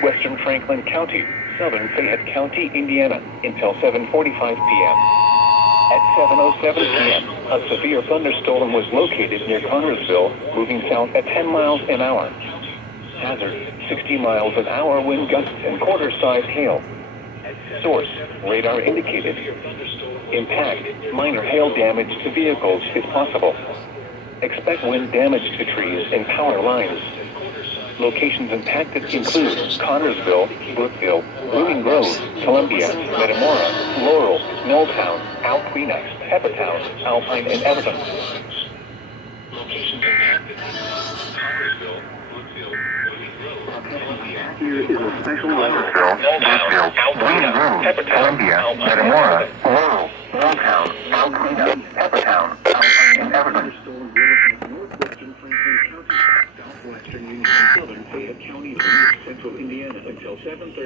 northwestern Franklin County, southern Fayette County, Indiana, until 7:45 p.m. At 7:07 p.m., a severe thunderstorm was located near Connersville, moving south at 10 miles an hour. Hazard, 60 miles an hour wind gusts and quarter-size hail. Source, radar indicated. Impact, minor hail damage to vehicles is possible. Expect wind damage to trees and power lines. Locations impacted include Connersville, Brookville, Blooming Grove, Columbia, Metamora, Laurel, Milltown, Alpena, Peppertown, Alpine, and Everton. Locations impacted Connersville, Brookville, Blooming Grove, Columbia. Here is a special Milltown, Alpena, Peppertown, Metamora, Laurel, Milltown, Alpena, Peppertown, Alpine, and Everton. Southwestern Union and southern Fayette County, central Indiana until 7:30.